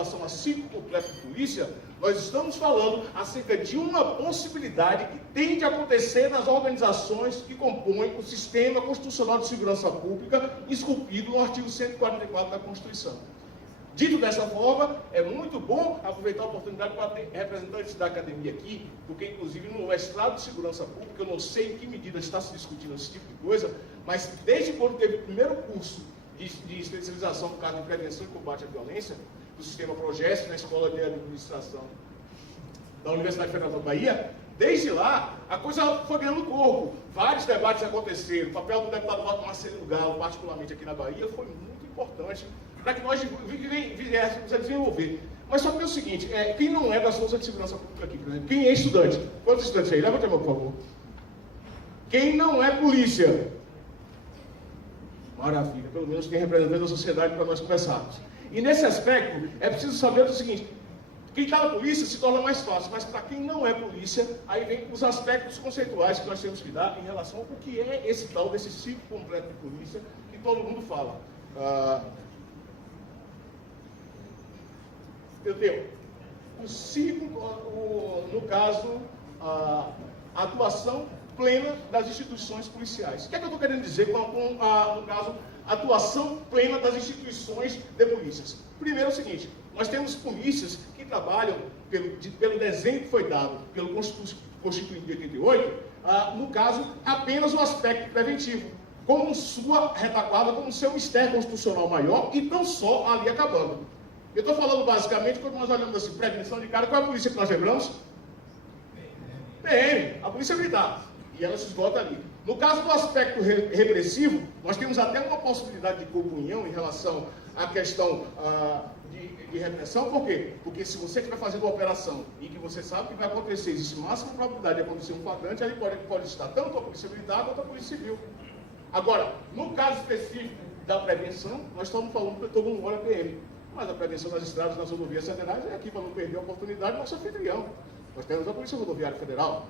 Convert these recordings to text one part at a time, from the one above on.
relação a ciclo completo de polícia, nós estamos falando acerca de uma possibilidade que tem de acontecer nas organizações que compõem o Sistema Constitucional de Segurança Pública, esculpido no artigo 144 da Constituição. Dito dessa forma, é muito bom aproveitar a oportunidade para ter representantes da academia aqui, porque inclusive no mestrado de Segurança Pública, eu não sei em que medida está se discutindo esse tipo de coisa, mas desde quando teve o primeiro curso de especialização no caso de prevenção e combate à violência, do sistema Progest, na Escola de Administração da Universidade Federal da Bahia, desde lá, a coisa foi ganhando corpo. Vários debates aconteceram. O papel do deputado Marcelino Galo, particularmente aqui na Bahia, foi muito importante para que nós viéssemos a desenvolver. Mas só que é o seguinte, quem não é das forças de segurança pública aqui, por exemplo, quem é estudante? Quantos estudantes aí? Levanta a mão, por favor. Quem não é polícia? Maravilha, pelo menos tem representante da sociedade para nós conversarmos. E nesse aspecto, é preciso saber o seguinte, quem está na polícia se torna mais fácil, mas para quem não é polícia, aí vem os aspectos conceituais que nós temos que dar em relação ao que é esse tal desse ciclo completo de polícia que todo mundo fala. Eu tenho o ciclo, no caso, a atuação plena das instituições policiais. O que é que eu estou querendo dizer no caso, atuação plena das instituições de polícias? Primeiro é o seguinte, nós temos polícias que trabalham, pelo desenho que foi dado pelo Constituinte de 88, no caso, apenas o aspecto preventivo, como sua retaguarda, como seu mistério constitucional maior, e não só ali acabando. Eu estou falando basicamente, quando nós olhamos assim, prevenção de cara, qual é a polícia que nós lembramos? PM, a polícia militar. E ela se esgota ali. No caso do aspecto repressivo, nós temos até uma possibilidade de comunhão em relação à questão de repressão. Por quê? Porque se você estiver fazendo uma operação e que você sabe que vai acontecer, existe máxima probabilidade de acontecer um flagrante, aí pode estar tanto a polícia militar quanto a polícia civil. Agora, no caso específico da prevenção, nós estamos falando que todo mundo olha PM. Mas a prevenção das estradas, nas rodovias federais, é aqui para não perder a oportunidade do nosso anfitrião. Nós temos a Polícia Rodoviária Federal.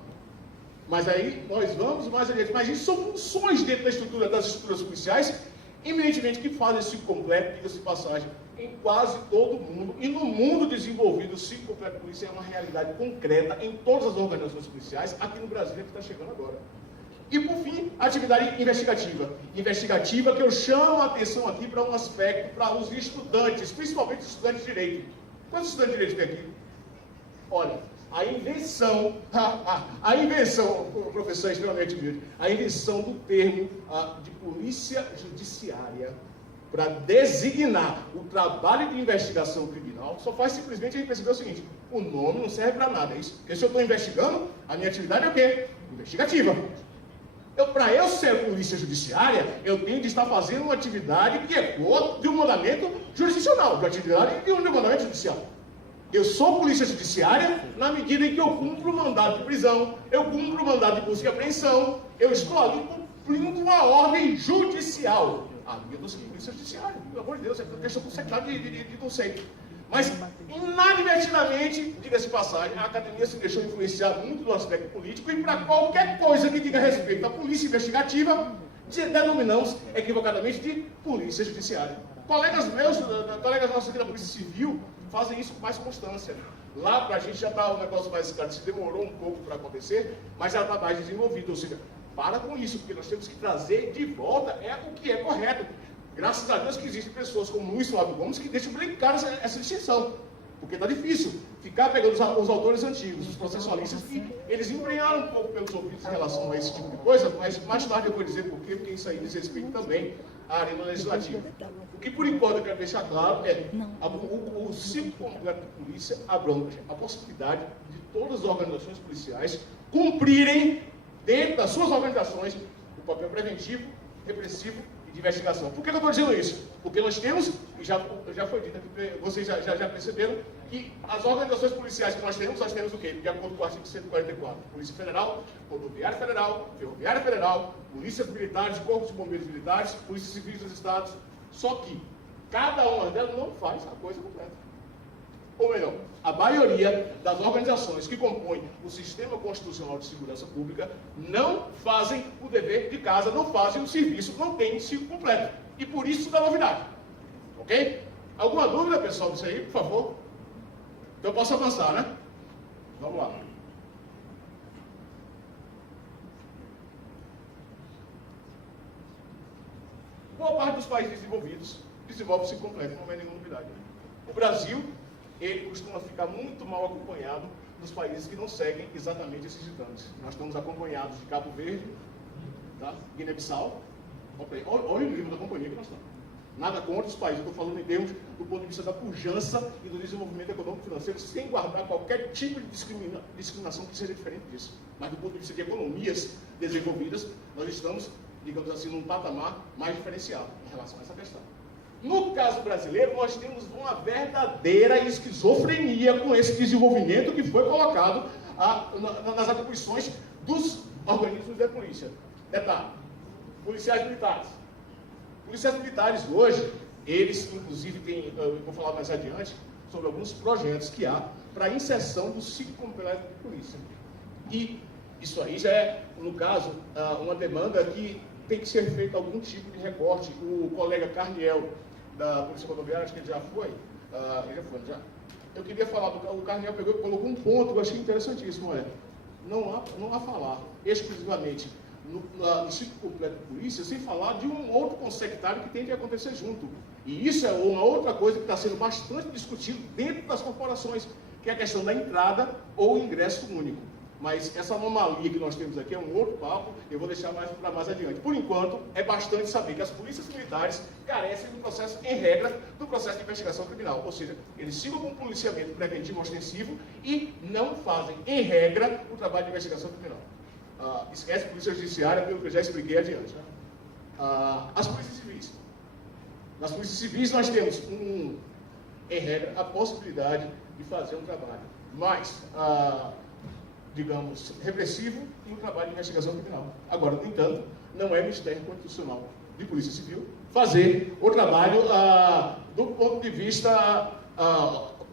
Mas aí nós vamos mais adiante. Mas isso são funções dentro das estruturas policiais, eminentemente que fazem esse ciclo completo, diga-se de passagem, em quase todo mundo. E no mundo desenvolvido, o ciclo completo de polícia é uma realidade concreta em todas as organizações policiais. Aqui no Brasil é que está chegando agora. E, por fim, a atividade investigativa. Investigativa que eu chamo a atenção aqui para um aspecto para os estudantes, principalmente os estudantes de Direito. Quantos estudantes de Direito tem aqui? Olha, a invenção, o professor é extremamente humilde, a invenção do termo de polícia judiciária para designar o trabalho de investigação criminal, só faz simplesmente a gente perceber o seguinte, o nome não serve para nada, é isso? Porque se eu estou investigando, a minha atividade é o quê? Investigativa. Para eu ser polícia judiciária, eu tenho de estar fazendo uma atividade que ecoa de um mandamento jurisdicional, de uma atividade de um mandamento judicial. Eu sou polícia judiciária na medida em que eu cumpro o mandado de prisão, eu cumpro o mandado de busca e apreensão, eu estou ali cumprindo uma ordem judicial. Eu não sou polícia judiciária, pelo amor de Deus, é questão conceitual de conceito. Mas, inadvertidamente, diga-se de passagem, a academia se deixou influenciar muito do aspecto político e para qualquer coisa que diga respeito à polícia investigativa, denominamos equivocadamente de polícia judiciária. Colegas nossos aqui da Polícia Civil fazem isso com mais constância. Lá para a gente já está um negócio mais esclarecido, demorou um pouco para acontecer, mas já está mais desenvolvido. Ou seja, para com isso, porque nós temos que trazer de volta o que é correto. Graças a Deus que existem pessoas como Luiz Flávio Gomes que deixam bem clara essa distinção. Porque está difícil ficar pegando os autores antigos, os processualistas, que eles embrenharam um pouco pelos ouvidos em relação a esse tipo de coisa, mas mais tarde eu vou dizer por quê, porque isso aí diz respeito também à arena legislativa. O que por enquanto eu quero deixar claro é o ciclo completo de polícia abrange a possibilidade de todas as organizações policiais cumprirem, dentro das suas organizações, o papel preventivo, repressivo de investigação. Por que eu estou dizendo isso? Porque nós temos, e já foi dito aqui, vocês já perceberam, que as organizações policiais que nós temos o quê? De acordo com o artigo 144. Polícia Federal, Rodoviária Federal, Ferroviária Federal, Polícias Militares, Corpos de Bombeiros Militares, Polícia Civil dos Estados. Só que cada uma delas não faz a coisa completa. Ou melhor, a maioria das organizações que compõem o Sistema Constitucional de Segurança Pública não fazem o dever de casa, não fazem o serviço, não tem ciclo completo. E por isso dá novidade. Ok? Alguma dúvida, pessoal, disso aí, por favor? Então eu posso avançar, né? Vamos lá. Boa parte dos países desenvolvidos desenvolve-se completo, não é nenhuma novidade. O Brasil, ele costuma ficar muito mal acompanhado nos países que não seguem exatamente esses ditames. Nós estamos acompanhados de Cabo Verde, tá? Guiné-Bissau. Olha o nível da companhia que nós estamos. Nada contra os países, eu estou falando em termos do ponto de vista da pujança e do desenvolvimento econômico e financeiro, sem guardar qualquer tipo de discriminação que seja diferente disso. Mas do ponto de vista de economias desenvolvidas, nós estamos, digamos assim, num patamar mais diferenciado em relação a essa questão. No caso brasileiro, nós temos uma verdadeira esquizofrenia com esse desenvolvimento que foi colocado nas atribuições dos organismos da polícia. Detalhe, policiais militares. Policiais militares hoje, eles inclusive têm, eu vou falar mais adiante, sobre alguns projetos que há para a inserção do ciclo completo de polícia. E isso aí já é, no caso, uma demanda que tem que ser feito algum tipo de recorte. O colega Carniel, da Polícia Rodoviária, acho que ele já foi. Ele já foi, já. Eu queria falar, o Carniel pegou e colocou um ponto que eu achei interessantíssimo, olha. Não há falar exclusivamente no ciclo completo de polícia, sem falar de um outro consectário que tem que acontecer junto. E isso é uma outra coisa que está sendo bastante discutido dentro das corporações, que é a questão da entrada ou ingresso único. Mas essa anomalia que nós temos aqui é um outro papo, eu vou deixar para mais adiante. Por enquanto, é bastante saber que as polícias militares carecem do processo, em regra, do processo de investigação criminal. Ou seja, eles sigam com um policiamento preventivo ostensivo e não fazem, em regra, o trabalho de investigação criminal. Esquece a polícia judiciária, pelo que eu já expliquei adiante. Né? As polícias civis. Nas polícias civis nós temos, em regra, a possibilidade de fazer um trabalho mais, digamos, repressivo e um trabalho de investigação criminal. Agora, no entanto, não é Ministério Constitucional de Polícia Civil fazer o trabalho do ponto de vista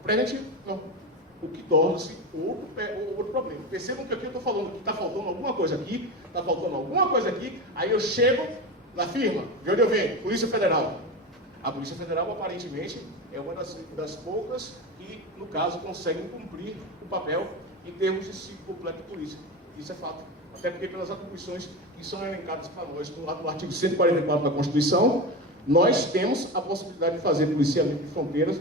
preventivo. Não. O que torna-se outro problema. Percebam que aqui eu estou falando que está faltando alguma coisa aqui, está faltando alguma coisa aqui, aí eu chego na firma, de onde eu venho, Polícia Federal. A Polícia Federal, aparentemente, é uma das poucas que, no caso, conseguem cumprir o papel em termos de ciclo completo de polícia. Isso é fato. Até porque, pelas atribuições que são elencadas para nós no artigo 144 da Constituição, nós temos a possibilidade de fazer policiamento de fronteiras,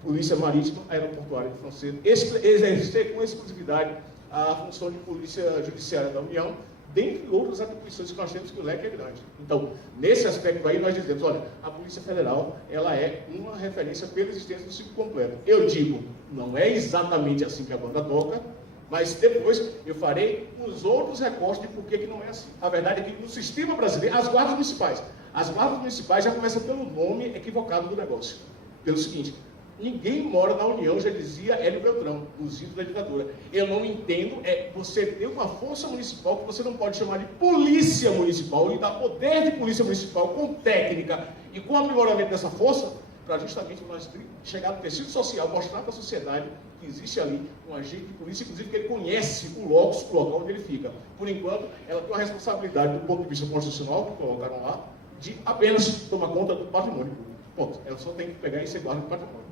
polícia marítima, aeroportuária de fronteira, exercer com exclusividade a função de polícia judiciária da União, dentre outras atribuições que nós temos, que o leque é grande. Então, nesse aspecto aí, nós dizemos, olha, a Polícia Federal, ela é uma referência pela existência do ciclo completo. Eu digo, não é exatamente assim que a banda toca, mas depois eu farei os outros recortes de por que não é assim. A verdade é que no sistema brasileiro, as guardas municipais já começam pelo nome equivocado do negócio. Pelo seguinte, ninguém mora na União, já dizia Hélio Beltrão, nos idos da ditadura. Eu não entendo, você ter uma força municipal que você não pode chamar de polícia municipal e dar poder de polícia municipal com técnica e com aprimoramento dessa força, para justamente nós chegar no tecido social, mostrar para a sociedade que existe ali um agente de polícia, inclusive que ele conhece o local onde ele fica. Por enquanto, ela tem uma responsabilidade do ponto de vista constitucional, que colocaram lá, de apenas tomar conta do patrimônio público. Ponto. Ela só tem que pegar e ser guarda do patrimônio.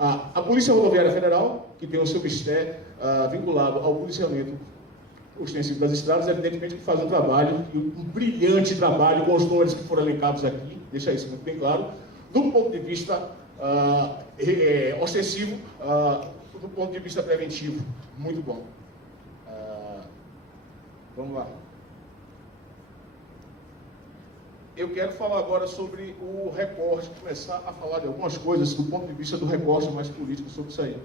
A Polícia Rodoviária Federal, que tem o seu ministério vinculado ao policiamento ostensivo das estradas, evidentemente que faz um trabalho, um brilhante trabalho, com os números que foram elencados aqui, deixa isso muito bem claro, do ponto de vista ostensivo, do ponto de vista preventivo, muito bom. Vamos lá. Eu quero falar agora sobre o recorte, começar a falar de algumas coisas do ponto de vista do recorte mais político sobre isso aí.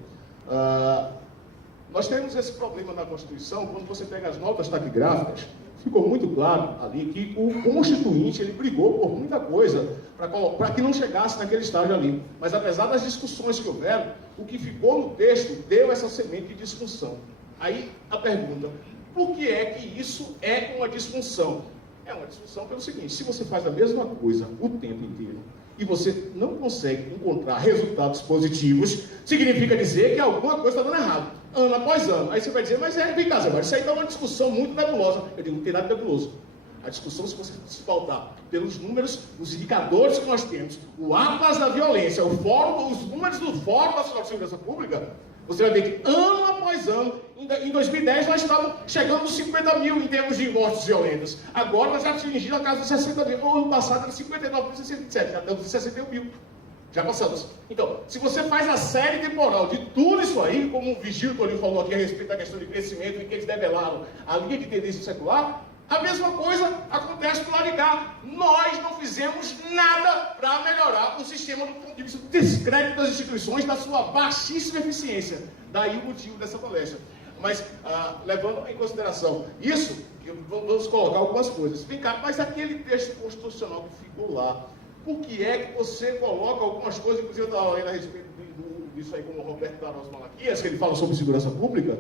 Nós temos esse problema na Constituição, quando você pega as notas taquigráficas, ficou muito claro ali que o Constituinte ele brigou por muita coisa para que não chegasse naquele estágio ali. Mas apesar das discussões que houveram, o que ficou no texto deu essa semente de disfunção. Aí a pergunta, por que é que isso é uma disfunção? É uma disfunção pelo seguinte, se você faz a mesma coisa o tempo inteiro e você não consegue encontrar resultados positivos, significa dizer que alguma coisa está dando errado, ano após ano. Aí você vai dizer, mas vem cá, Zé, isso aí está uma discussão muito nebulosa. Eu digo, não tem nada de nebuloso. A discussão, se você se pautar pelos números, os indicadores que nós temos, o Atlas da Violência, os números do Fórum Nacional de Segurança Pública, Você vai ver que ano após ano, em 2010 nós estávamos chegando nos 50 mil em termos de mortes violentas. Agora nós já atingimos a casa dos 60 mil. No ano passado era 59.067, já estamos em 61 mil. Já passamos. Então, se você faz a série temporal de tudo isso aí, como o Vigílio Toninho falou aqui a respeito da questão de crescimento e que eles develaram a linha de tendência secular, a mesma coisa acontece do lado de cá. Nós não fizemos nada para melhorar o sistema do ponto de vista do descrédito das instituições, da sua baixíssima eficiência. Daí o motivo dessa palestra. Mas, levando em consideração isso, vamos colocar algumas coisas. Vem cá, mas aquele texto constitucional que ficou lá, por que é que você coloca algumas coisas, inclusive eu estava lendo a respeito disso aí com o Roberto Carlos Malaquias, que ele fala sobre segurança pública,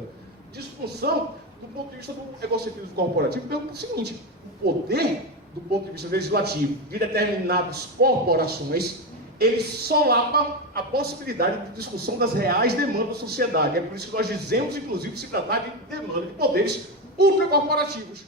disfunção do ponto de vista do egocentrismo corporativo, pelo seguinte: o poder, do ponto de vista legislativo, de determinadas corporações, ele solapa a possibilidade de discussão das reais demandas da sociedade. É por isso que nós dizemos, inclusive, se tratar de demanda de poderes ultracorporativos.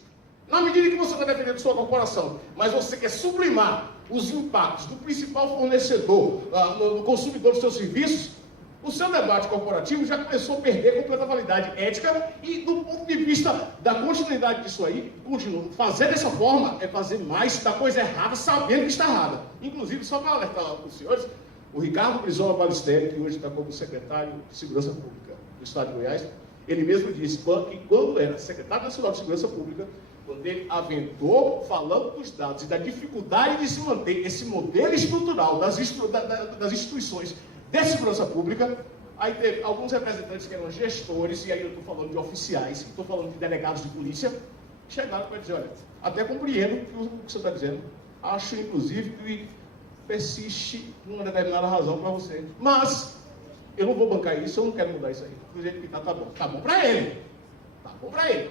Na medida que você está defendendo sua corporação, mas você quer sublimar os impactos do principal fornecedor no consumidor dos seus serviços, o seu debate corporativo já começou a perder completa validade ética e, do ponto de vista da continuidade disso aí, continua. Fazer dessa forma é fazer mais da coisa errada, sabendo que está errada. Inclusive, só para alertar os senhores, o Ricardo Brizola Balistelli, que hoje está como secretário de Segurança Pública do Estado de Goiás, ele mesmo disse que quando era secretário nacional de Segurança Pública, quando ele aventou, falando dos dados e da dificuldade de se manter esse modelo estrutural das instituições de segurança pública, aí teve alguns representantes que eram gestores, e aí eu estou falando de oficiais, estou falando de delegados de polícia, chegaram para dizer: olha, até compreendo o que você está dizendo, acho inclusive que persiste numa determinada razão para você, mas eu não vou bancar isso, eu não quero mudar isso aí, do jeito que está bom. Tá bom para ele, tá bom para ele.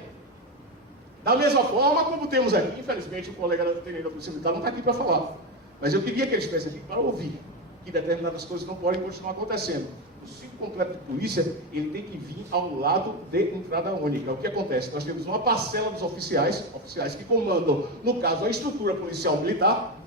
Da mesma forma como temos aqui, infelizmente o colega da Polícia Militar não está aqui para falar, mas eu queria que ele estivesse aqui para ouvir que determinadas coisas não podem continuar acontecendo. O ciclo completo de polícia, ele tem que vir ao lado de entrada única. O que acontece? Nós temos uma parcela dos oficiais que comandam, no caso, a estrutura policial militar,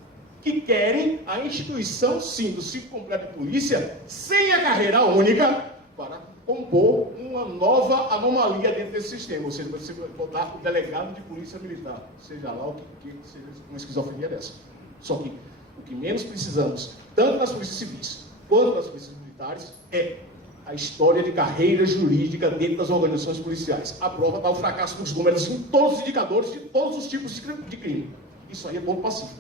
que querem a instituição, sim, do ciclo completo de polícia, sem a carreira única, para compor uma nova anomalia dentro desse sistema. Ou seja, você botar o delegado de polícia militar, seja lá o que seja uma esquizofrenia dessa. Só que o que menos precisamos, tanto nas polícias civis quanto nas polícias militares, é a história de carreira jurídica dentro das organizações policiais. A prova está o fracasso dos números em todos os indicadores de todos os tipos de crime. Isso aí é ponto pacífico.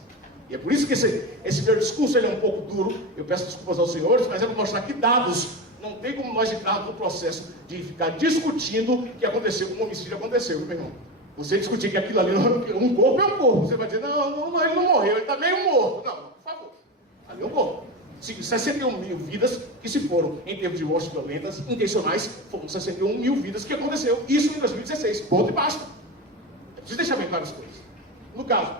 E é por isso que esse meu discurso ele é um pouco duro. Eu peço desculpas aos senhores, mas é para mostrar que dados. Não tem como nós entrarmos no processo de ficar discutindo o que aconteceu, como o homicídio aconteceu, meu irmão. Você discutir que aquilo ali, um corpo é um corpo. Você vai dizer: não, ele não morreu, ele está meio morto. Não, por favor. Ali é um corpo. 61 mil vidas que se foram, em termos de mortes violentas, intencionais, foram 61 mil vidas que aconteceu. Isso em 2016. Ponto e basta. É preciso deixar bem claras as coisas. No caso,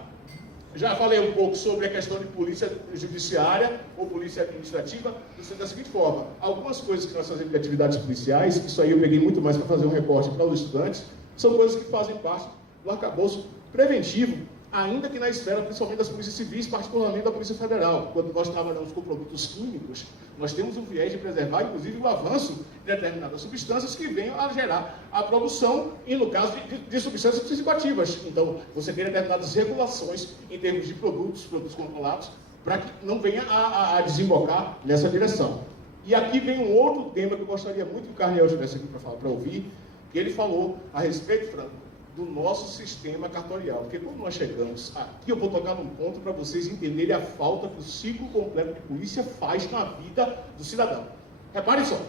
já falei um pouco sobre a questão de polícia judiciária ou polícia administrativa, da seguinte forma: algumas coisas que nós fazemos de atividades policiais, isso aí eu peguei muito mais para fazer um recorte para os estudantes, são coisas que fazem parte do arcabouço preventivo, ainda que na esfera principalmente das polícias civis, particularmente da Polícia Federal. Quando nós trabalhamos com produtos químicos, nós temos um viés de preservar, inclusive, o avanço de determinadas substâncias que venham a gerar a produção, e no caso de substâncias psicoativas. Então, você tem determinadas regulações em termos de produtos controlados, para que não venha a desembocar nessa direção. E aqui vem um outro tema que eu gostaria muito que o Carniel estivesse aqui para ouvir, que ele falou a respeito, Franco, do nosso sistema cartorial. Porque quando nós chegamos aqui, eu vou tocar num ponto para vocês entenderem a falta que o ciclo completo de polícia faz na vida do cidadão. Reparem só.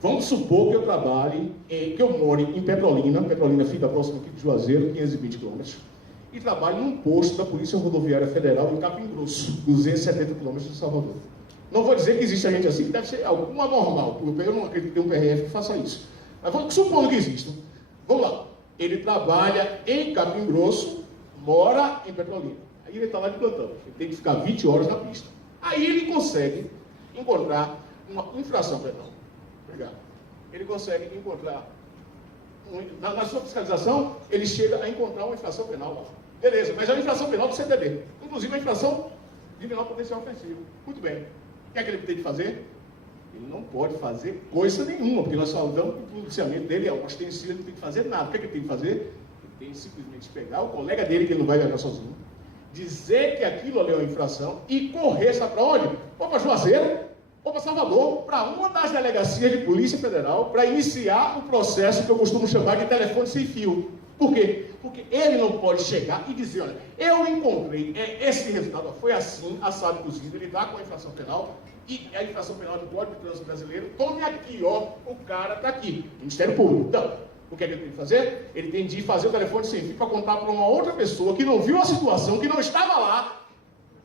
Vamos supor que eu trabalhe, que eu moro em Petrolina fica próximo aqui de Juazeiro, 520 quilômetros, e trabalho num posto da Polícia Rodoviária Federal em Capim Grosso, 270 quilômetros de Salvador. Não vou dizer que existe a gente assim, que deve ser algum anormal, porque eu não acredito que tenha um PRF que faça isso. Mas vamos supor que exista. Vamos lá. Ele trabalha em Capim Grosso, mora em Petrolina. Aí ele está lá de plantão. Ele tem que ficar 20 horas na pista. Aí ele consegue encontrar uma infração penal. Obrigado. Ele consegue encontrar, na sua fiscalização, ele chega a encontrar uma infração penal lá. Beleza, mas é uma infração penal do CTB. Inclusive, uma infração de menor potencial ofensivo. Muito bem. O que é que ele tem que fazer? Ele não pode fazer coisa nenhuma, porque nós falamos que o policiamento dele é ostensivo, ele não tem que fazer nada. O que é que ele tem que fazer? Ele tem que simplesmente pegar o colega dele, que ele não vai viajar sozinho, dizer que aquilo ali é uma infração e correr, sabe para onde? Ou para Juazeiro, ou para Salvador, para uma das delegacias de Polícia Federal, para iniciar o processo que eu costumo chamar de telefone sem fio. Por quê? Porque ele não pode chegar e dizer, olha, eu encontrei esse resultado, foi assim, assado, cozido, ele dá com a infração penal, e a infração penal do Código de Trânsito Brasileiro, tome aqui, ó, o cara está aqui, Ministério Público. Então, o que é que ele tem que fazer? Ele tem de fazer o telefone sem fio para contar para uma outra pessoa que não viu a situação, que não estava lá,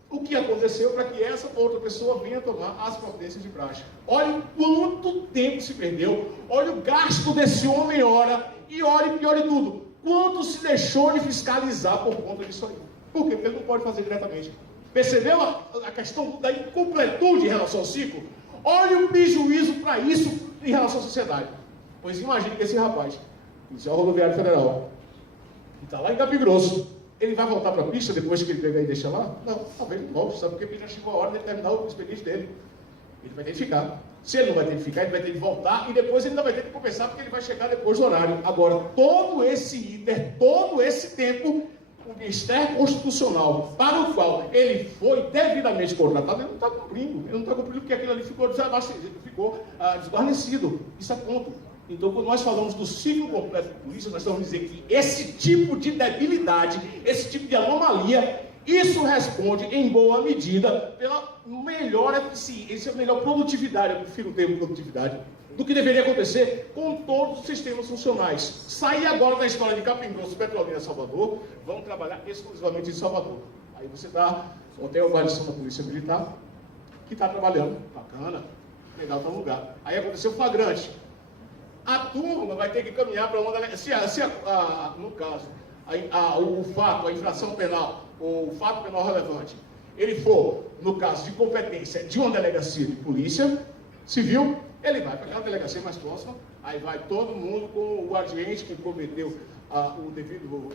o que aconteceu para que essa outra pessoa venha tomar as providências de praxe. Olha quanto tempo se perdeu, olha o gasto desse homem hora, e olha, pior de tudo, quanto se deixou de fiscalizar por conta disso aí. Por quê? Porque ele não pode fazer diretamente. Percebeu a questão da incompletude em relação ao ciclo? Olha o prejuízo para isso em relação à sociedade. Pois imagine que esse rapaz, policial rodoviário federal, que está lá em Capim Grosso, ele vai voltar para a pista depois que ele pegar e deixa lá? Não, talvez ele volte, sabe? Porque já chegou a hora de ele terminar o expediente dele. Ele vai ter que ficar. Se ele não vai ter que ficar, ele vai ter que voltar e depois ele ainda vai ter que compensar porque ele vai chegar depois do horário. Agora, todo esse íter, todo esse tempo, o Ministério Constitucional, para o qual ele foi devidamente contratado, ele não está cumprindo. Ele não está cumprindo porque aquilo ali ficou desabastecido, ficou desguarnecido. Isso é ponto. Então, quando nós falamos do ciclo completo de polícia, nós estamos dizendo que esse tipo de debilidade, esse tipo de anomalia, isso responde, em boa medida, pela melhor eficiência, melhor produtividade, eu prefiro o termo produtividade, do que deveria acontecer com todos os sistemas funcionais. Sair agora da história de Capim Grosso, Petrolina, Salvador, vamos trabalhar exclusivamente em Salvador. Aí você tem a guarnição da Polícia Militar, que está trabalhando, bacana, legal, está no lugar. Aí aconteceu o flagrante. A turma vai ter que caminhar para uma delegacia. No caso, o fato, a infração penal, ou o fato penal relevante, ele for, no caso de competência de uma delegacia de polícia civil, ele vai para aquela delegacia mais próxima, aí vai todo mundo com o agente que cometeu o devido,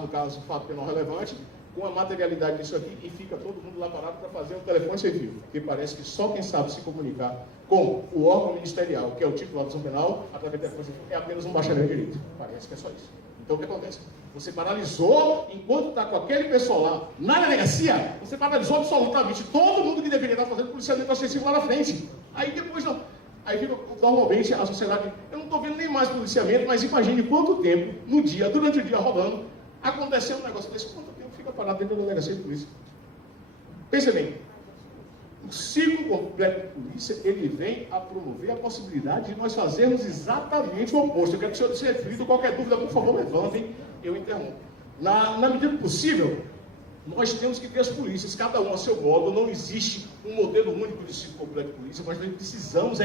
no caso, o fato penal relevante, com a materialidade disso aqui, e fica todo mundo lá parado para fazer um telefone sem fio, porque parece que só quem sabe se comunicar com o órgão ministerial, que é o titular da ação penal, através do telefone sem fio, é apenas um bacharel em direito. Parece que é só isso. Então o que acontece? Você paralisou, enquanto está com aquele pessoal lá na delegacia, você paralisou absolutamente todo mundo que deveria estar fazendo policiamento ostensivo lá na frente. Aí depois não. Aí fica, normalmente a sociedade, eu não estou vendo nem mais policiamento, mas imagine quanto tempo no dia, durante o dia rodando, aconteceu um negócio desse, quanto tempo fica parado dentro da delegacia de polícia. Pensa bem, o ciclo completo de polícia, ele vem a promover a possibilidade de nós fazermos exatamente o oposto. Eu quero que o senhor se reflita, qualquer dúvida, por favor, levantem, eu interrompo. Na medida do possível, nós temos que ter as polícias, cada um a seu modo, não existe um modelo único de ciclo completo de polícia, mas nós precisamos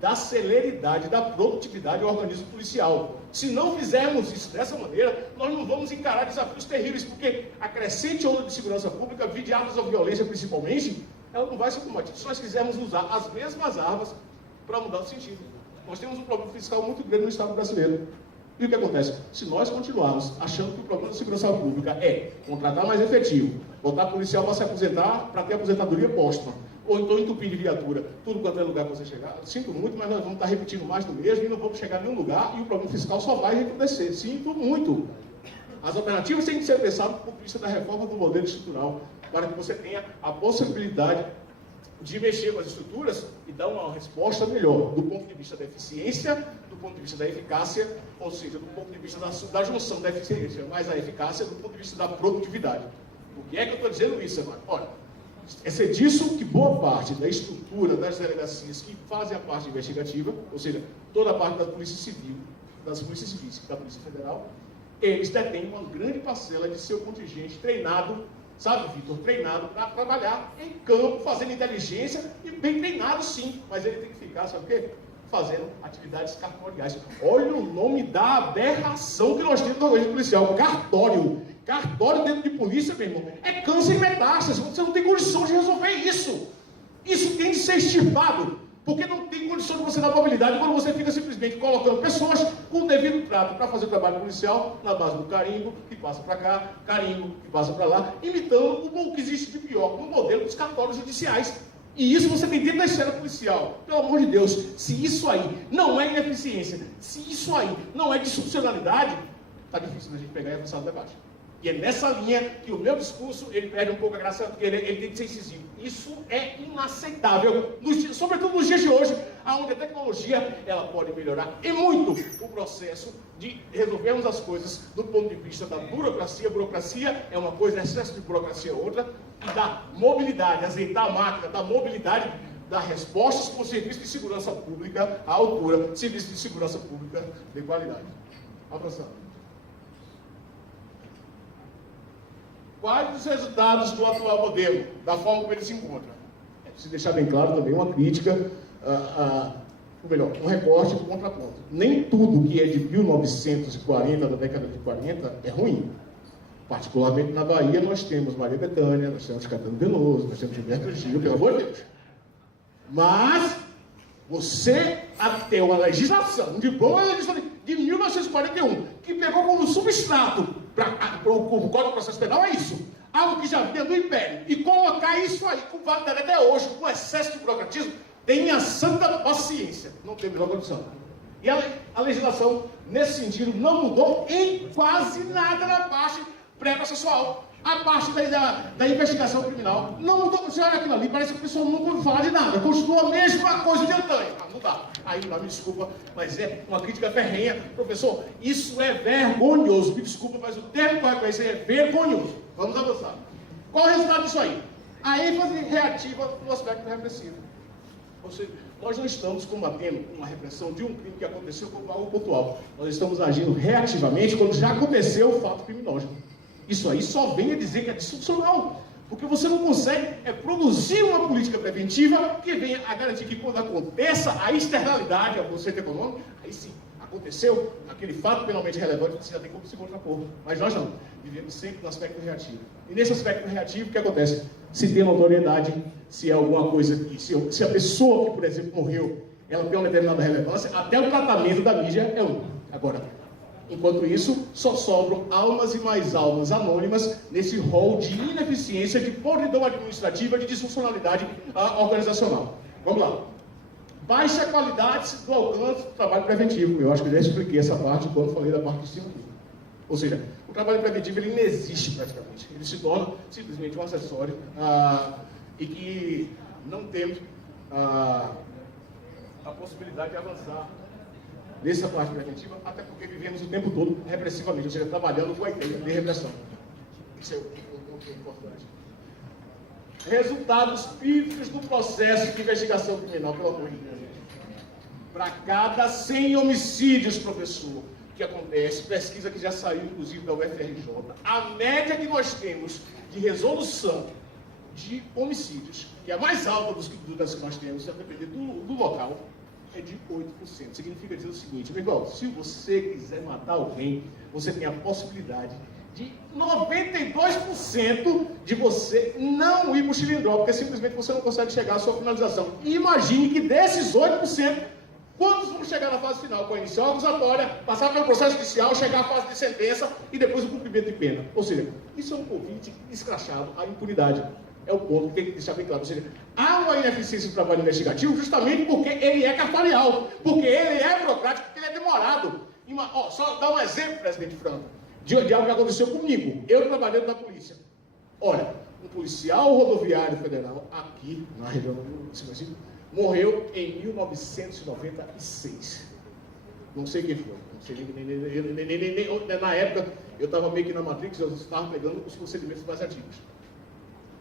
da celeridade, da produtividade do organismo policial. Se não fizermos isso dessa maneira, nós não vamos encarar desafios terríveis, porque a crescente onda de segurança pública, viciados à violência principalmente, ela não vai ser combatida se nós quisermos usar as mesmas armas para mudar o sentido. Nós temos um problema fiscal muito grande no Estado brasileiro. E o que acontece? Se nós continuarmos achando que o problema da segurança pública é contratar mais efetivo, botar policial para se aposentar, para ter aposentadoria póstuma, ou então entupir de viatura, tudo quanto é lugar que você chegar, sinto muito, mas nós vamos estar repetindo mais do mesmo e não vamos chegar a nenhum lugar e o problema fiscal só vai recrudescer. Sinto muito. As alternativas têm que ser pensadas do ponto de vista da reforma do modelo estrutural, para que você tenha a possibilidade de mexer com as estruturas e dar uma resposta melhor, do ponto de vista da eficiência, do ponto de vista da eficácia, ou seja, do ponto de vista da junção da eficiência mais a eficácia, do ponto de vista da produtividade. Por que é que eu estou dizendo isso agora? Olha, é disso que boa parte da estrutura das delegacias que fazem a parte investigativa, ou seja, toda a parte da Polícia Civil, das Polícias Civis, da Polícia Federal, eles detêm uma grande parcela de seu contingente treinado, sabe, Vitor, treinado para trabalhar em campo, fazendo inteligência, e bem treinado sim, mas ele tem que ficar, sabe o quê? Fazendo atividades cartoriais. Olha o nome da aberração que nós temos no organismo policial, cartório. Cartório dentro de polícia, meu irmão, é câncer e metástase, você não tem condição de resolver isso. Isso tem de ser extirpado, porque não tem condição de você dar mobilidade quando você fica simplesmente colocando pessoas com o devido trato para fazer o trabalho policial na base do carimbo, que passa para cá, carimbo, que passa para lá, imitando o que existe de pior no modelo dos cartórios judiciais. E isso você tem dentro da esfera policial. Pelo amor de Deus, se isso aí não é ineficiência, se isso aí não é disfuncionalidade, está difícil da gente pegar e avançar no debate. E é nessa linha que o meu discurso, ele perde um pouco a graça, porque ele tem que ser incisivo. Isso é inaceitável, sobretudo nos dias de hoje, onde a tecnologia ela pode melhorar e muito o processo de resolvermos as coisas do ponto de vista da burocracia. Burocracia é uma coisa, excesso de burocracia é outra, e da mobilidade, azeitar a máquina, da mobilidade, dar respostas para o serviço de segurança pública à altura, serviço de segurança pública de qualidade. Avançando. Quais os resultados do atual modelo, da forma como ele se encontra? É preciso deixar bem claro também uma crítica, ou melhor, um recorte do contraponto. Nem tudo que é de 1940, da década de 40, é ruim. Particularmente na Bahia, nós temos Maria Bethânia, nós temos Caetano Veloso, nós temos Gilberto Gil, pelo amor de Deus. Mas, você tem uma legislação, um diploma legislativo de 1941, que pegou como substrato para o Código de Processo Penal, é isso. Algo que já vinha do Império. E colocar isso aí, com validade até hoje, com excesso de burocratismo, tenha santa paciência. Não tem a menor condição. E a legislação, nesse sentido, não mudou em quase nada na parte pré-processual. A parte da investigação criminal não mudou. Você olha aquilo ali, parece que a pessoa nunca ouviu falar de nada. Continua a mesma coisa de antanho. Não dá. Aí, não, me desculpa, mas é uma crítica ferrenha. Professor, isso é vergonhoso. Me desculpa, mas o termo para isso é vergonhoso. Vamos avançar. Qual é o resultado disso aí? A ênfase reativa no aspecto repressivo. Ou seja, nós não estamos combatendo uma repressão de um crime que aconteceu como algo pontual. Nós estamos agindo reativamente quando já aconteceu o fato criminógeno. Isso aí só vem a dizer que é disfuncional, porque você não consegue produzir uma política preventiva que venha a garantir que quando aconteça a externalidade, ao conceito econômico, aí sim, aconteceu aquele fato penalmente relevante, você já tem como se contrapor. Mas nós não, vivemos sempre no aspecto reativo. E nesse aspecto reativo, o que acontece? Se tem notoriedade, se é alguma coisa que, se a pessoa que, por exemplo, morreu, ela tem uma determinada relevância, até o tratamento da mídia é um. Agora, enquanto isso, só sobram almas e mais almas anônimas nesse rol de ineficiência, de podridão administrativa, de disfuncionalidade organizacional. Vamos lá. Baixa qualidade do alcance do trabalho preventivo. Eu acho que eu já expliquei essa parte quando falei da parte de cima aqui. Ou seja, o trabalho preventivo ele não existe praticamente. Ele se torna simplesmente um acessório e que não temos a possibilidade de avançar nessa parte preventiva, até porque vivemos o tempo todo repressivamente, ou seja, trabalhando com a ideia de repressão. Isso é o que é importante. Resultados pífios do processo de investigação criminal, pelo amor de Deus. Para cada 100 homicídios, professor, que acontece, pesquisa que já saiu, inclusive, da UFRJ, a média que nós temos de resolução de homicídios, que é a mais alta das que nós temos, a depender do local, é de 8%. Significa dizer o seguinte, meu irmão, se você quiser matar alguém, você tem a possibilidade de 92% de você não ir para o cilindró, porque simplesmente você não consegue chegar à sua finalização. E imagine que desses 8%, quantos vão chegar na fase final, com a inicial acusatória, passar pelo processo judicial, chegar à fase de sentença e depois o cumprimento de pena. Ou seja, isso é um convite escrachado à impunidade. É o ponto que tem que deixar bem claro. Ou seja, há uma ineficiência no trabalho investigativo justamente porque ele é cartorial, porque ele é burocrático, porque ele é demorado. Só dar um exemplo, presidente Franco, de algo que aconteceu comigo. Eu trabalhando na polícia. Olha, um policial rodoviário federal aqui na região do Brasil morreu em 1996. Não sei quem foi. Não sei, na época, eu estava meio que na Matrix, eu estava pegando os procedimentos mais antigos.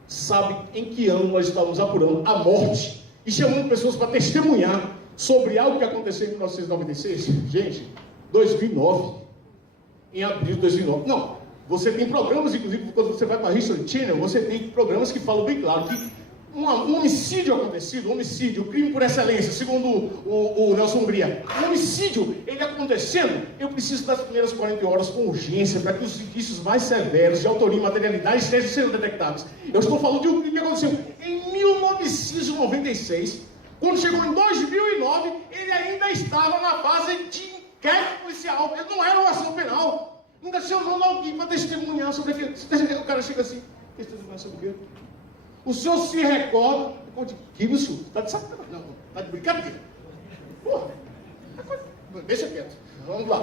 Sabe em que ano nós estávamos apurando a morte e chamando pessoas para testemunhar sobre algo que aconteceu em 1996? Gente, 2009. Em abril de 2009. Não, você tem programas, inclusive, quando você vai para a History Channel, você tem programas que falam bem claro que um homicídio acontecido, o crime por excelência, segundo o Nelson Hungria, um homicídio, ele acontecendo, eu preciso das primeiras 40 horas com urgência, para que os indícios mais severos de autoria e materialidade estejam sendo detectados. Eu estou falando de um crime que aconteceu em 1996, quando chegou em 2009, ele ainda estava na fase de inquérito policial, ele não era uma ação penal, ainda chamando alguém para testemunhar sobre aquilo. O cara chega assim, testemunhar sobre o quê? O senhor se recorda... Que isso? Está de sacanagem? Não, está de brincadeira. Porra, deixa quieto. Vamos lá.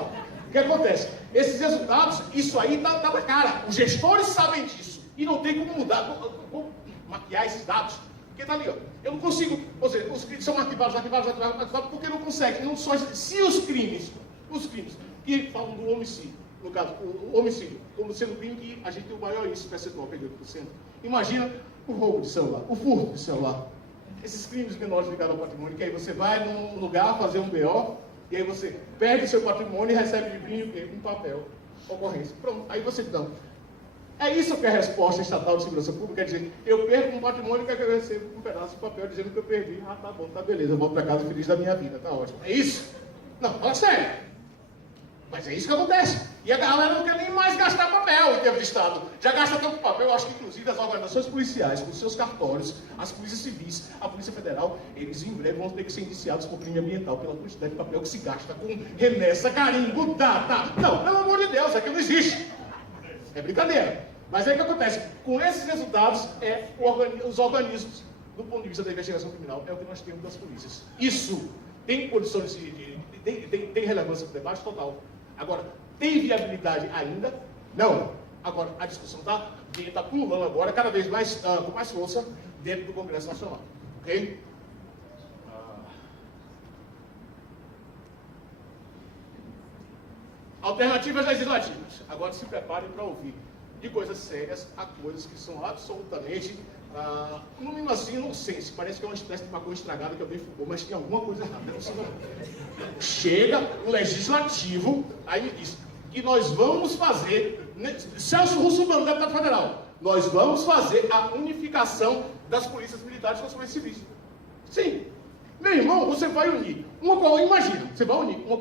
O que acontece? Esses resultados, isso aí está na cara. Os gestores sabem disso. E não tem como mudar, como maquiar esses dados. Porque está ali, ó. Eu não consigo... Ou seja, os crimes são arquivados, porque não consegue. Não só, se os crimes que falam do homicídio, no caso, o homicídio, como sendo o crime que a gente tem o maior índice percentual, 8%. Imagina o roubo de celular, o furto de celular. Esses crimes menores ligados ao patrimônio, que aí você vai num lugar fazer um BO, e aí você perde seu patrimônio e recebe de brinde um papel, ocorrência. Pronto, aí você não. É isso que é a resposta estatal de segurança pública, quer dizer, eu perco um patrimônio que eu recebo um pedaço de papel dizendo que eu perdi. Ah, tá bom, tá beleza, eu volto para casa feliz da minha vida, tá ótimo. É isso? Não, fala sério. Mas é isso que acontece. E a galera não quer nem mais gastar papel em termos de Estado. Já gasta tanto papel, eu acho que inclusive as organizações policiais, com seus cartórios, as polícias civis, a Polícia Federal, eles em breve vão ter que ser indiciados por crime ambiental pela quantidade de papel que se gasta com remessa, carimbo, data. Não, pelo amor de Deus, aquilo não existe. É brincadeira. Mas aí o que acontece? Com esses resultados, os organismos, do ponto de vista da investigação criminal, é o que nós temos das polícias. Isso tem condições tem relevância para o debate total. Agora, tem viabilidade ainda? Não. Agora, a discussão está pulando agora, cada vez mais, com mais força, dentro do Congresso Nacional. Ok? Alternativas legislativas. Agora se preparem para ouvir de coisas sérias a coisas que são absolutamente, no mínimo assim, não sei, se parece que é uma espécie de maconha estragada que alguém fumou, mas tem alguma coisa errada. Não sei não. Chega o legislativo, aí me diz que nós vamos fazer, Celso Russomano, deputado federal, nós vamos fazer a unificação das polícias militares com as polícias civis. Sim. Meu irmão, você vai unir, imagina, você vai unir uma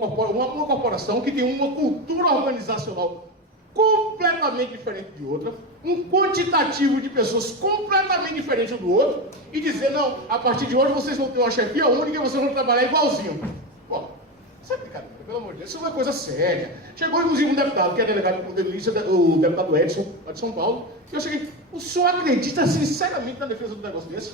corporação que tem uma cultura organizacional completamente diferente de outra, um quantitativo de pessoas completamente diferente um do outro, e dizer, não, a partir de hoje vocês vão ter uma chefia única e vocês vão trabalhar igualzinho. Bom, isso é brincadeira, pelo amor de Deus, isso é uma coisa séria. Chegou inclusive um deputado, que é delegado do Poder de Polícia, o deputado Edson, lá de São Paulo, que eu cheguei, o senhor acredita sinceramente na defesa do negócio desse?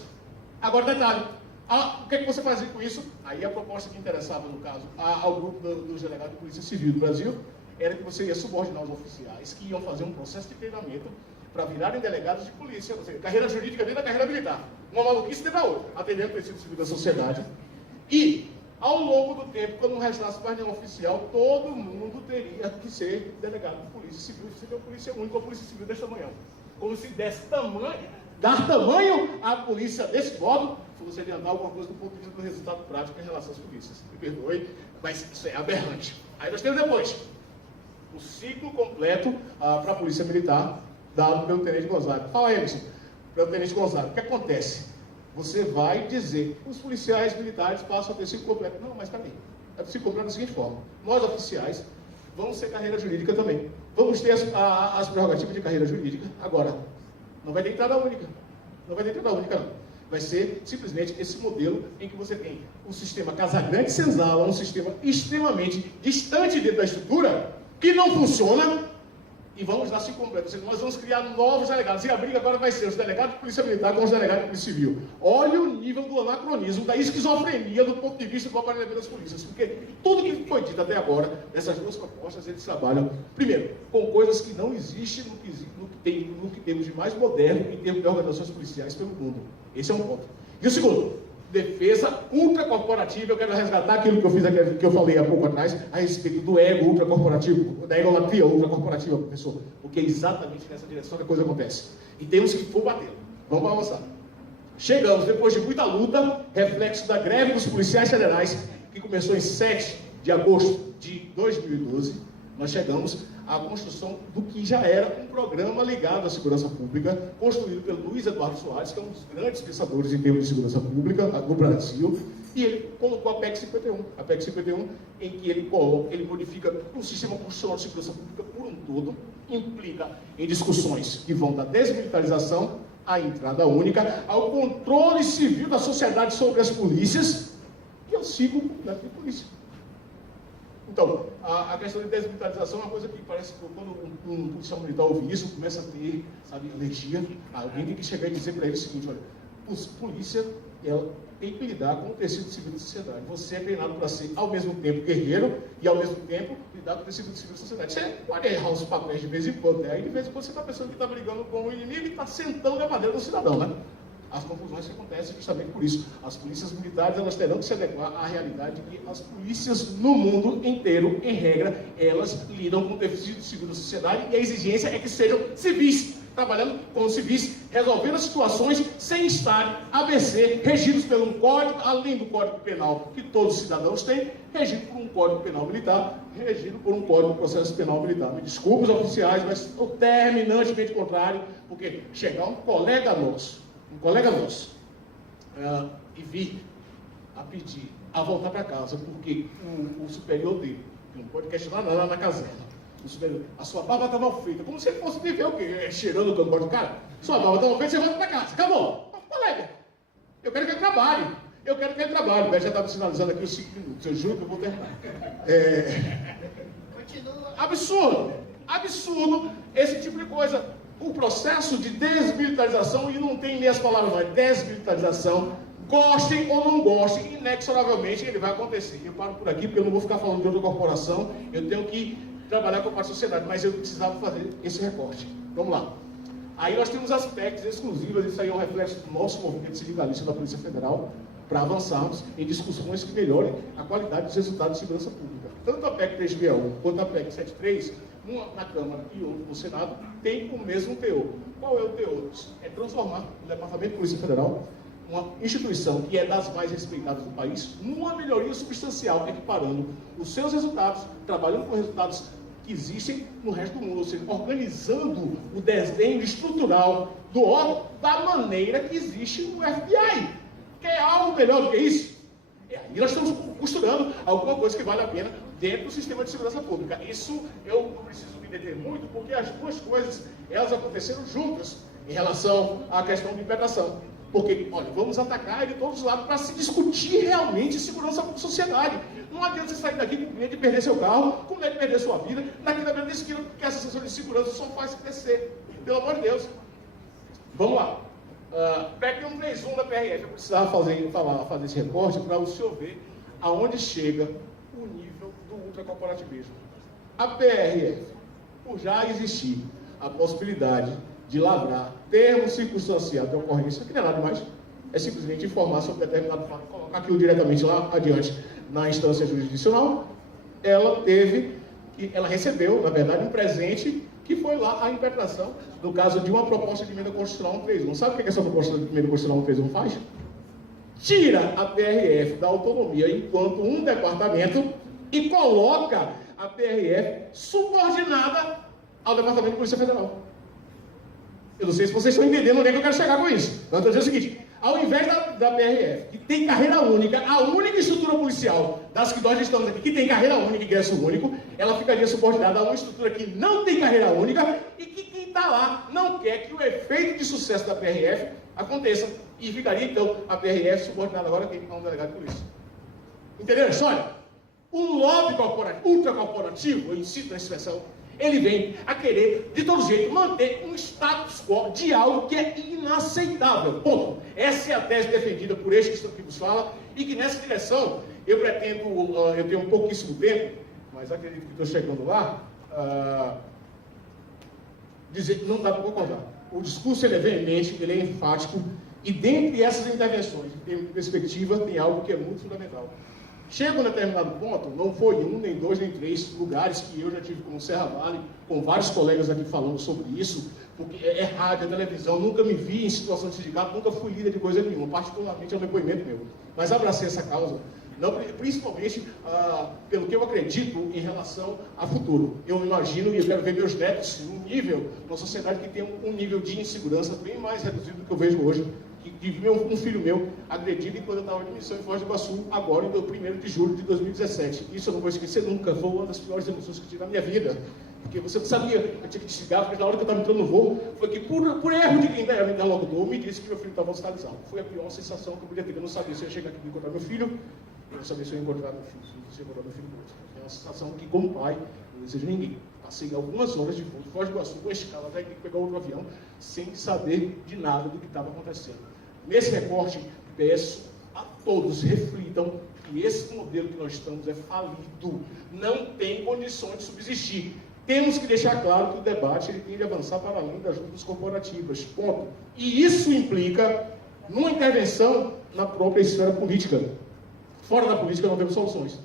Agora, detalhe, o que é que você fazia com isso? Aí a proposta que interessava, no caso, ao grupo dos delegados de Polícia Civil do Brasil, era que você ia subordinar os oficiais que iam fazer um processo de treinamento para virarem delegados de polícia, ou seja, carreira jurídica dentro da carreira militar. Uma maluquice dentro da outra, atendendo o princípio civil da sociedade. E, ao longo do tempo, quando não restasse mais nenhum oficial, todo mundo teria que ser delegado de polícia civil, se for polícia única ou polícia civil deste tamanho. Como se desse dar tamanho à polícia desse modo, fosse adiantar alguma coisa do ponto de vista do resultado prático em relação às polícias. Me perdoe, mas isso é aberrante. Aí nós temos depois o ciclo completo para a Polícia Militar, dado pelo Tenente Gonzaga. Fala aí, Emerson, pelo Tenente Gonzaga. O que acontece? Você vai dizer, os policiais militares passam a ter ciclo completo. Não, mas também. É ciclo completo da seguinte forma. Nós, oficiais, vamos ter carreira jurídica também. Vamos ter as prerrogativas de carreira jurídica. Agora, não vai ter entrada única. Não vai ter entrada única, não. Vai ser simplesmente esse modelo em que você tem um sistema Casagrande-Senzala, um sistema extremamente distante dentro da estrutura, que não funciona, e vamos dar ciclo completo. Ou seja, nós vamos criar novos delegados. E a briga agora vai ser os delegados de Polícia Militar com os delegados de Polícia Civil. Olha o nível do anacronismo, da esquizofrenia do ponto de vista do aparelhamento das polícias. Porque tudo que foi dito até agora, dessas duas propostas, eles trabalham, primeiro, com coisas que não existem no que temos de mais moderno em termos de organizações policiais pelo mundo. Esse é um ponto. E o segundo, defesa ultracorporativa. Eu quero resgatar aquilo que eu fiz, que eu falei há pouco atrás, a respeito do ego ultracorporativo, da egolatria ultracorporativa, professor. Porque é exatamente nessa direção que a coisa acontece. E temos que combater. Vamos avançar. Chegamos, depois de muita luta, reflexo da greve dos policiais federais, que começou em 7 de agosto de 2012, nós chegamos à construção do que já era um programa ligado à segurança pública, construído pelo Luiz Eduardo Soares, que é um dos grandes pensadores em termos de segurança pública no Brasil, e ele colocou a PEC 51. A PEC 51, em que ele modifica o sistema constitucional de segurança pública por um todo, implica em discussões que vão da desmilitarização à entrada única, ao controle civil da sociedade sobre as polícias, que é o ciclo completo de polícia. Então, a questão de desmilitarização é uma coisa que parece que quando um policial militar ouve isso, começa a ter, sabe, alergia. Alguém tem que chegar e dizer para ele o seguinte: olha, polícia, ela tem que lidar com o tecido civil da sociedade. Você é treinado para ser, ao mesmo tempo, guerreiro e, ao mesmo tempo, lidar com o tecido civil da sociedade. Você pode errar os papéis de vez em quando, né? Aí, de vez em quando, você está pensando que está brigando com o inimigo e está sentando a madeira do cidadão, né? As confusões que acontecem justamente por isso. As polícias militares, elas terão que se adequar à realidade de que as polícias no mundo inteiro, em regra, elas lidam com o tecido civil da sociedade e a exigência é que sejam civis, trabalhando como civis, resolvendo as situações sem estarem a mercê, regidos por um código, além do Código Penal que todos os cidadãos têm, regido por um Código Penal Militar, regido por um Código de Processo Penal Militar. Me desculpe os oficiais, mas o terminantemente contrário, porque chegar um colega nosso, e vir a pedir a voltar para casa, porque o superior dele, que não pode questionar nada na caserna, o superior, a sua barba está mal feita, como se ele fosse viver o quê? Cheirando o cangote do cara? Sua barba está mal feita, você volta para casa, acabou. Colega, eu quero que ele trabalhe, o Beto já estava sinalizando aqui os 5 minutos, eu juro que eu vou terminar. Continua. Absurdo esse tipo de coisa. O processo de desmilitarização, e não tem nem as palavras mais, desmilitarização, gostem ou não gostem, inexoravelmente ele vai acontecer. Eu paro por aqui, porque eu não vou ficar falando de outra corporação, eu tenho que trabalhar com a parte da sociedade, mas eu precisava fazer esse recorte. Vamos lá. Aí nós temos aspectos exclusivos, isso aí é um reflexo do nosso movimento sindicalista da Polícia Federal, para avançarmos em discussões que melhorem a qualidade dos resultados de segurança pública. Tanto a PEC 361 quanto a PEC 73, uma na Câmara e outra no Senado, tem o mesmo teor. Qual é o teor? É transformar o Departamento de Polícia Federal, uma instituição que é das mais respeitadas do país, numa melhoria substancial, equiparando os seus resultados, trabalhando com resultados que existem no resto do mundo, ou seja, organizando o desenho estrutural do órgão da maneira que existe no FBI. Quer algo melhor do que isso? E aí nós estamos costurando alguma coisa que vale a pena dentro do sistema de segurança pública. Isso eu não preciso me deter muito, porque as duas coisas, elas aconteceram juntas em relação à questão de impetração. Porque, olha, vamos atacar ele de todos os lados para se discutir realmente segurança para a sociedade. Não adianta você sair daqui com medo de perder seu carro, com medo de perder sua vida, daqui da beira da esquina, porque essa sensação de segurança só faz crescer. Pelo amor de Deus. Vamos lá. PEC 131 da PRF, eu precisava fazer esse recorte para o senhor ver aonde chega o nível do ultracorporativismo. A PRF, por já existir a possibilidade de lavrar termo circunstancial de ocorrência, que não é nada mais, é simplesmente informar sobre determinado fato, colocar aquilo diretamente lá adiante na instância jurisdicional, ela recebeu, na verdade, um presente que foi lá a impetração, no caso de uma proposta de emenda constitucional 131. Sabe o que essa proposta de emenda constitucional 131 faz? Tira a PRF da autonomia enquanto um departamento e coloca a PRF subordinada ao Departamento de Polícia Federal. Eu não sei se vocês estão entendendo onde é que eu quero chegar com isso. Mas eu estou dizendo o seguinte: ao invés da PRF, que tem carreira única, a única estrutura policial das que nós estamos aqui, que tem carreira única e ingresso único, ela ficaria subordinada a uma estrutura que não tem carreira única e que quem está lá não quer que o efeito de sucesso da PRF aconteça. E ficaria, então, a PRF subordinada agora a um delegado de polícia. Entenderam a história? O lobby ultracorporativo, eu insisto na expressão, ele vem a querer, de todo jeito, manter um status quo de algo que é inaceitável. Ponto. Essa é a tese defendida por este que vos fala, e que nessa direção eu pretendo, eu tenho um pouquíssimo tempo, mas acredito que estou chegando lá, dizer que não dá para concordar. O discurso ele é veemente, ele é enfático, e dentre essas intervenções, em termos de perspectiva, tem algo que é muito fundamental. Chega um determinado ponto, não foi um, nem dois, nem três lugares que eu já tive como Serra Vale, com vários colegas aqui falando sobre isso, porque é rádio, é televisão, nunca me vi em situação de sindicato, nunca fui líder de coisa nenhuma, particularmente é um depoimento meu. Mas abracei essa causa, não, principalmente pelo que eu acredito em relação a futuro. Eu imagino e eu quero ver meus netos num nível, numa sociedade que tem um nível de insegurança bem mais reduzido do que eu vejo hoje. Que viu um filho meu agredido enquanto eu estava de missão em Foz do Iguaçu, agora em 1º de julho de 2017. Isso eu não vou esquecer nunca, foi uma das piores emoções que eu tive na minha vida. Porque você não sabia, eu tinha que desligar, porque na hora que eu estava entrando no voo, foi que por erro de quem era me interlocutor, me disse que meu filho estava hospitalizado. Foi a pior sensação que eu podia ter, eu não sabia se eu ia chegar aqui e encontrar meu filho, quero saber se eu encontrar meu filho, se eu encontrar meu filho morto. É uma situação que, como pai, não desejo ninguém. Passei algumas horas de voo de Foz do Iguaçu com a escala, até que pegar outro avião, sem saber de nada do que estava acontecendo. Nesse recorte, peço a todos, reflitam que esse modelo que nós estamos é falido, não tem condições de subsistir. Temos que deixar claro que o debate ele tem de avançar para além das juntas corporativas, ponto. E isso implica numa intervenção na própria esfera política. Fora da política não temos soluções.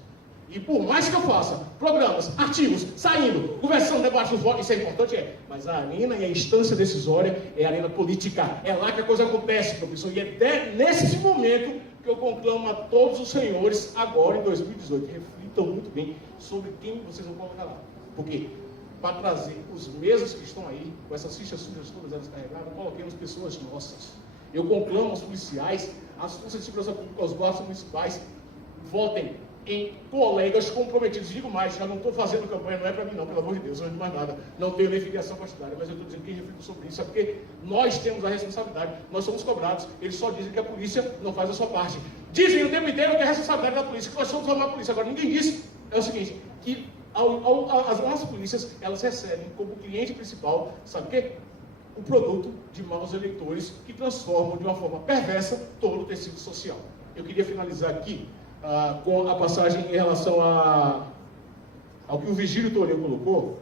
E por mais que eu faça programas, artigos, saindo, conversando, debate nos votos, isso é importante, mas a arena e a instância decisória é a arena política. É lá que a coisa acontece, professor. E é nesse momento que eu conclamo a todos os senhores, agora em 2018, reflitam muito bem sobre quem vocês vão colocar lá. Por quê? Para trazer os mesmos que estão aí, com essas fichas sujas todas elas carregadas, coloquemos pessoas nossas. Eu conclamo aos policiais, às forças de segurança pública, aos guardas municipais, votem em colegas comprometidos. Digo mais, já não estou fazendo campanha, não é para mim não, pelo amor de Deus, não é de mais nada. Não tenho nem filiação partidária, mas eu estou dizendo que reflito sobre isso, é porque nós temos a responsabilidade, nós somos cobrados. Eles só dizem que a polícia não faz a sua parte. Dizem o tempo inteiro que é a responsabilidade da polícia, que nós somos a polícia. Agora, ninguém disse, é o seguinte, que as nossas polícias, elas recebem como cliente principal, sabe o quê? O produto de maus eleitores que transformam de uma forma perversa todo o tecido social. Eu queria finalizar aqui com a passagem em relação ao que o Vigílio Toledo colocou,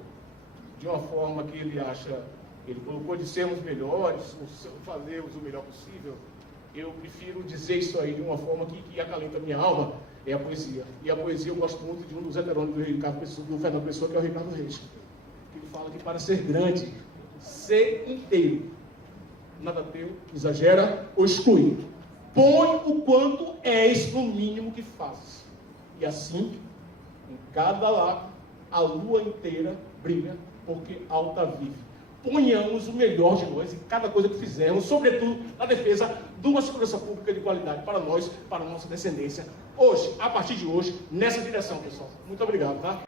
de uma forma que ele acha, ele colocou de sermos melhores, fazermos o melhor possível. Eu prefiro dizer isso aí de uma forma que acalenta a minha alma, é a poesia. E a poesia eu gosto muito de um dos heterônimos do Fernando Pessoa, que é o Ricardo Reis. Que ele fala que para ser grande, ser inteiro, nada teu, exagera ou exclui. Põe o quanto és no mínimo que fazes. E assim, em cada lado, a lua inteira brilha, porque alta vive. Ponhamos o melhor de nós em cada coisa que fizermos, sobretudo na defesa de uma segurança pública de qualidade para nós, para a nossa descendência. Hoje, a partir de hoje, nessa direção, pessoal. Muito obrigado, tá?